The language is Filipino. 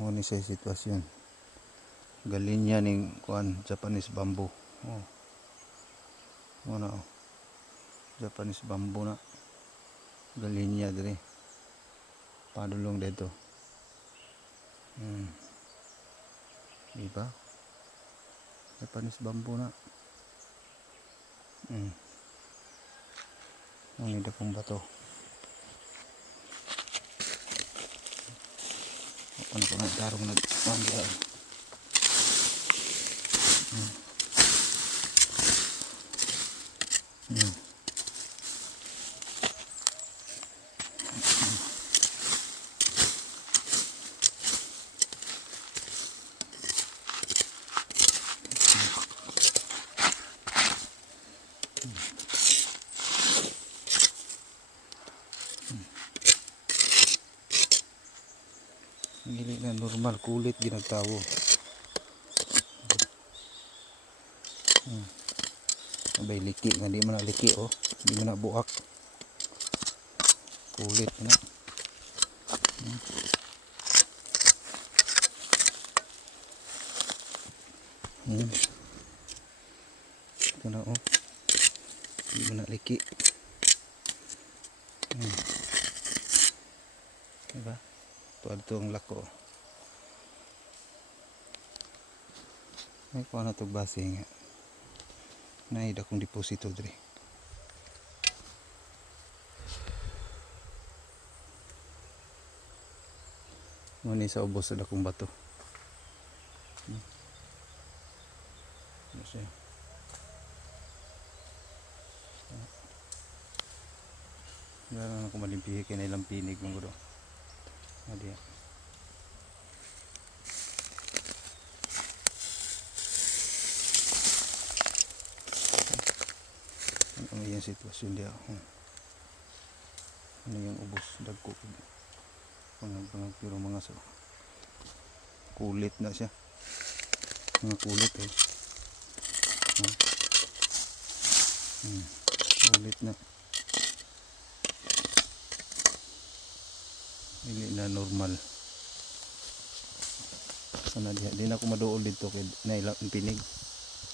mo ni sa sitwasyon. Galinya ning kuan Japanese bamboo. Oh. Ano? Japanese bamboo na. Galinya diri. Padulong dito. Diba? Japanese bamboo na. Ang ida kong bato. Ano ko nagdarong nagpanggihan. Hindi na normal, kulit ginagtawo. Abay liki nga, di man na liki oh. Di man na buak. Kulit na. Ito na oh. Di man na liki. Diba? Ito ang lako. May kuha na ito base nga. Naida kong deposito diri. Muna sa ubos sa dakong bato. Ano siya? Gano'n ako malimpihi kaya na ilang pinig mong gudo. Adiya. Ano yung sitwasyon diya? Ano yung ubos dagko? Pangag pero mga so kulit na siya. Mga kulit eh. Kulit na. Hindi na normal. Sana di na ako maduol dito kay na ilang pinig.